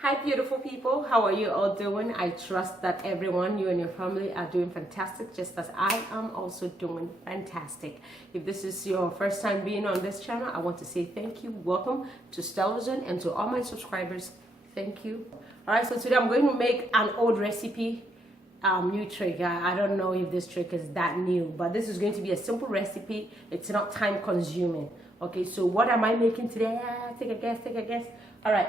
Hi beautiful people, how are you all doing? I trust that everyone, you and your family are doing fantastic, just as I am also doing fantastic. If this is your first time being on this channel, I want to say thank you. Welcome to StellaZone, and to all my subscribers, thank you. Alright, so today I'm going to make an old recipe, new trick. I don't know if this trick is that new, but this is going to be a simple recipe. It's not time consuming. Okay, so what am I making today? Take a guess. Alright,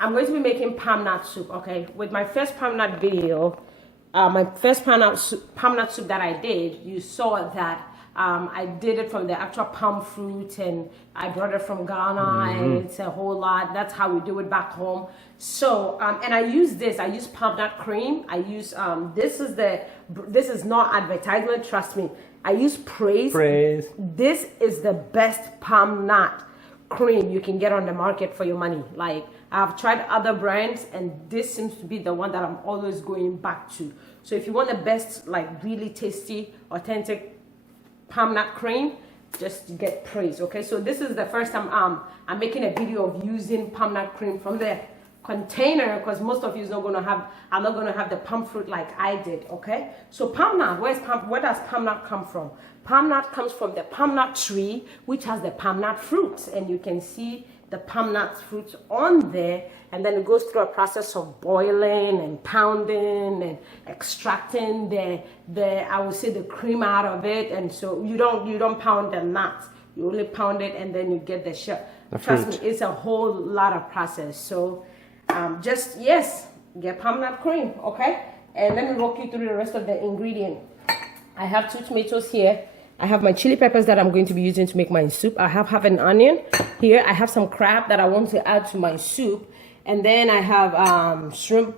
I'm going to be making palm nut soup, okay? With my first palm nut video, my first palm nut soup that I did, you saw that I did it from the actual palm fruit, and I brought it from Ghana, and it's a whole lot. That's how we do it back home. So, and I use palm nut cream. I use, this is not advertisement, trust me. I use Praise. This is the best palm nut cream you can get on the market for your money. Like, I've tried other brands, and this seems to be the one that I'm always going back to. So if you want the best, like really tasty, authentic palm nut cream, just get Praise. Okay, so this is the first time I'm making a video of using palm nut cream from the container, because most of you are not gonna have the palm fruit like I did. Okay, so palm nut, where does palm nut come from? Palm nut comes from the palm nut tree, which has the palm nut fruits, and you can see the palm nut fruits on there, and then it goes through a process of boiling and pounding and extracting the I would say the cream out of it. And so you don't pound the nuts, you only pound it, and then you get the shell. Trust me, it's a whole lot of process. So get palm nut cream. Okay, and let me walk you through the rest of the ingredient. I have 2 tomatoes here. I have my chili peppers that I'm going to be using to make my soup. I have half an onion here. I have some crab that I want to add to my soup. And then I have shrimp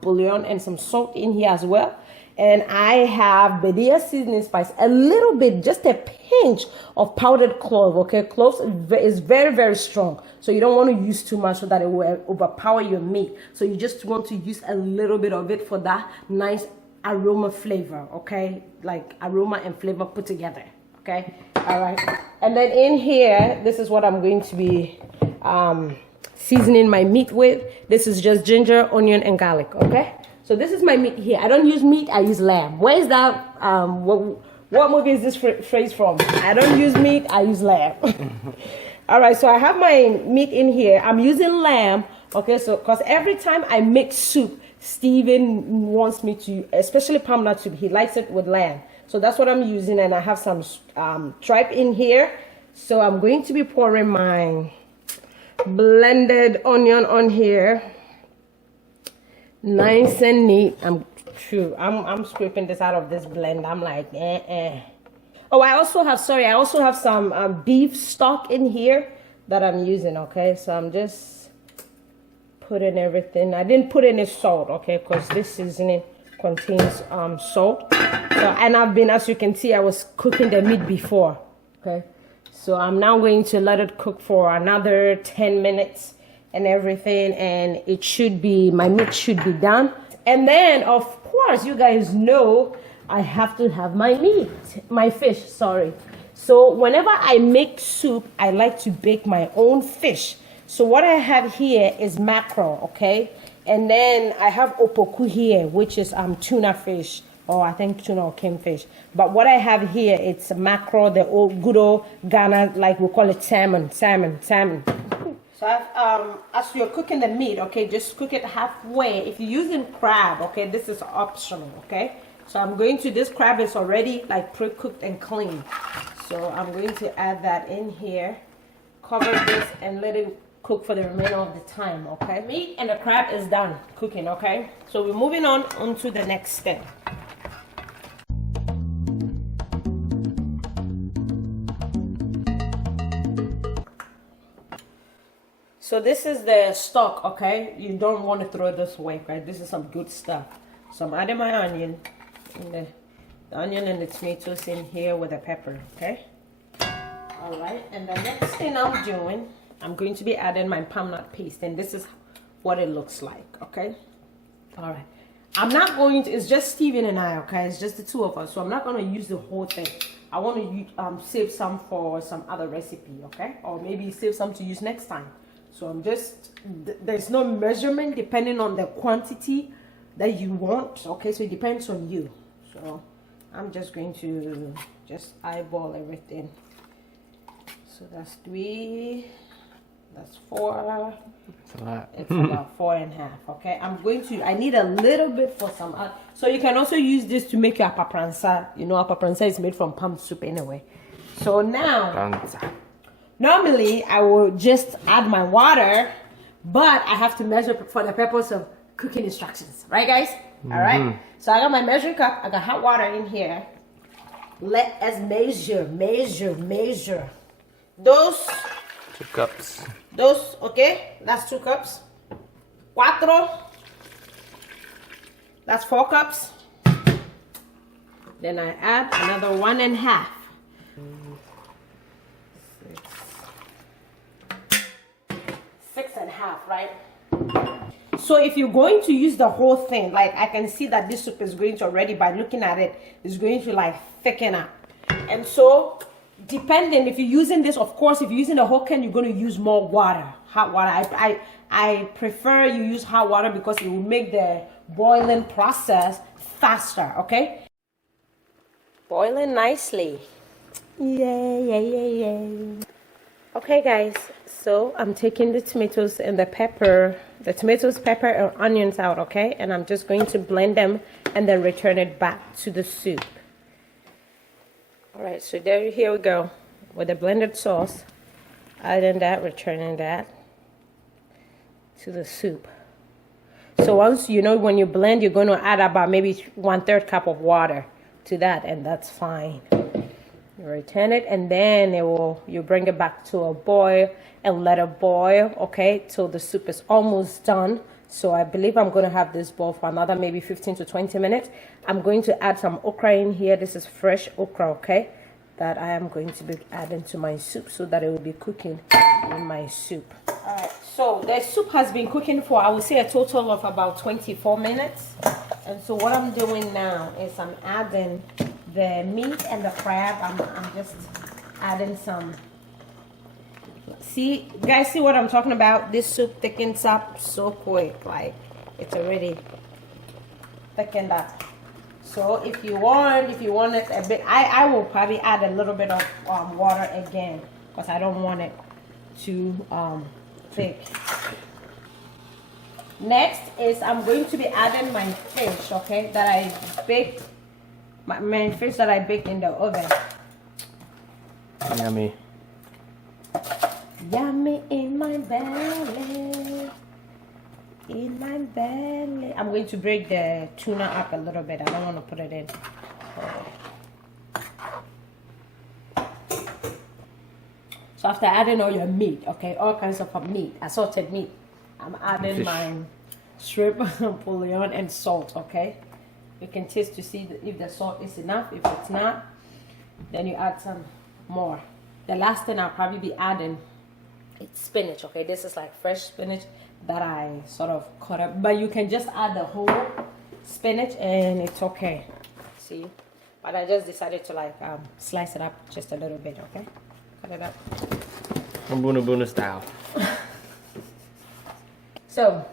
bouillon and some salt in here as well. And I have Badia seasoning spice, a little bit, just a pinch of powdered clove. Okay, cloves is very, very strong. So you don't want to use too much so that it will overpower your meat. So you just want to use a little bit of it for that nice aroma flavor. Okay, like aroma and flavor put together. Okay, all right. And then in here, this is what I'm going to be seasoning my meat with. This is just ginger, onion, and garlic. Okay, so this is my meat here. I don't use meat, I use lamb. Where is that? What movie is this phrase from? I don't use meat, I use lamb. All right, so I have my meat in here. I'm using lamb. Okay, so because every time I make soup, Steven wants me to, especially palm nut soup, he likes it with lamb. So that's what I'm using, and I have some tripe in here. So I'm going to be pouring my blended onion on here. Nice and neat. I'm scraping this out of this blend. I'm like, Oh, I also have some beef stock in here that I'm using. Okay, so I'm just putting everything. I didn't put any salt, okay, because this seasoning contains salt. So, and as you can see, I was cooking the meat before. Okay, so I'm now going to let it cook for another 10 minutes and everything, and my meat should be done. And then of course, you guys know I have to have my fish, sorry. So whenever I make soup, I like to bake my own fish. So what I have here is mackerel, okay? And then I have Opoku here, which is tuna fish, or I think tuna or kingfish. But what I have here, it's mackerel, the good old Ghana, like we call it salmon. So as you're cooking the meat, okay, just cook it halfway. If you're using crab, okay, this is optional, okay? So this crab is already like pre-cooked and clean. So I'm going to add that in here, cover this, and let it cook for the remainder of the time. Okay, meat and the crab is done cooking. Okay, so we're moving on to the next step. So this is the stock. Okay, you don't want to throw this away, right? This is some good stuff. So I'm adding my onion, and the onion and the tomatoes in here with the pepper. Okay, all right. And the next thing I'm doing, I'm going to be adding my palm nut paste, and this is what it looks like. Okay, all right. I'm not going to, it's just Steven and I, okay? It's just the two of us, so I'm not going to use the whole thing. I want to save some for some other recipe, okay? Or maybe save some to use next time. So I'm just, there's no measurement depending on the quantity that you want. Okay, so it depends on you. So I'm just going to just eyeball everything. So that's 3, that's 4. It's a lot. It's about 4.5. Okay, I need a little bit for some. So you can also use this to make your apapransa. You know, apapransa is made from palm soup anyway. So now, normally I will just add my water, but I have to measure for the purpose of cooking instructions, right, guys? All right. So I got my measuring cup. I got hot water in here. Let us measure. Those 2 cups. Those, okay, that's 2 cups. 4. That's 4 cups. Then I add another 1.5. 6.5, right? So if you're going to use the whole thing, like I can see that this soup is going to already, by looking at it, is going to like thicken up. And so depending, if you're using this, of course, if you're using the whole can, you're going to use more water, hot water. I prefer you use hot water because it will make the boiling process faster, okay? Boiling nicely. Yay. Okay, guys, so I'm taking the tomatoes and the pepper, pepper, and onions out, okay? And I'm just going to blend them and then return it back to the soup. All right, so here we go with the blended sauce. Adding that, returning that to the soup. So once you know when you blend, you're going to add about maybe 1/3 cup of water to that, and that's fine. You return it, and then you bring it back to a boil and let it boil, okay, till the soup is almost done. So I believe I'm going to have this boil for another maybe 15 to 20 minutes. I'm going to add some okra in here. This is fresh okra, okay, that I am going to be adding to my soup so that it will be cooking in my soup. All right, so the soup has been cooking for, I would say, a total of about 24 minutes. And so what I'm doing now is I'm adding the meat and the crab. I'm just adding some. See, guys, see what I'm talking about? This soup thickens up so quick, like it's already thickened up. So if you want it a bit, I will probably add a little bit of water again because I don't want it too thick. Next is I'm going to be adding my fish, okay, that I baked, my fish that I baked in the oven. Yummy. Yummy in my belly. In my belly. I'm going to break the tuna up a little bit. I don't want to put it in. So after adding all your meat, okay, all kinds of meat, assorted meat, I'm adding my shrimp, bullion, and salt, okay? You can taste to see if the salt is enough. If it's not, then you add some more. The last thing I'll probably be adding, it's spinach, okay? This is like fresh spinach that I sort of cut up, but you can just add the whole spinach and it's okay. See, but I just decided to like slice it up just a little bit, okay? Cut it up. Boona style. So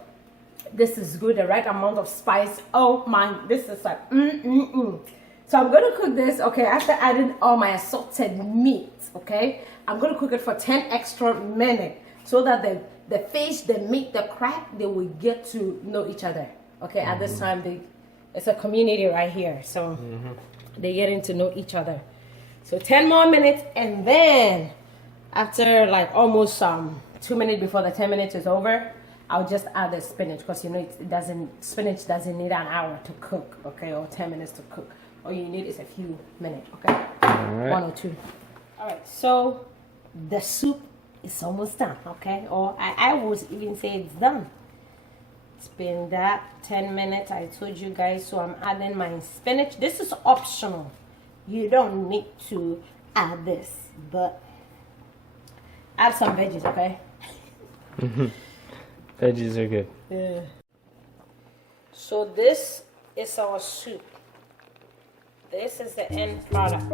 this is good, the right amount of spice. Oh my, this is like So I'm gonna cook this, okay, after adding all my assorted meat, okay? I'm gonna cook it for 10 extra minutes so that the fish, the meat, the crab, they will get to know each other, okay? At this time, it's a community right here, so they're getting to know each other. So 10 more minutes, and then after like almost 2 minutes before the 10 minutes is over, I'll just add the spinach because you know spinach doesn't need an hour to cook, okay, or 10 minutes to cook. All you need is a few minutes, okay? All right. 1 or 2. All right, so the soup is almost done, okay? Or I would even say it's done. It's been that 10 minutes, I told you guys, so I'm adding my spinach. This is optional. You don't need to add this, but add some veggies, okay? Veggies are good. Yeah. So this is our soup. This is the end product.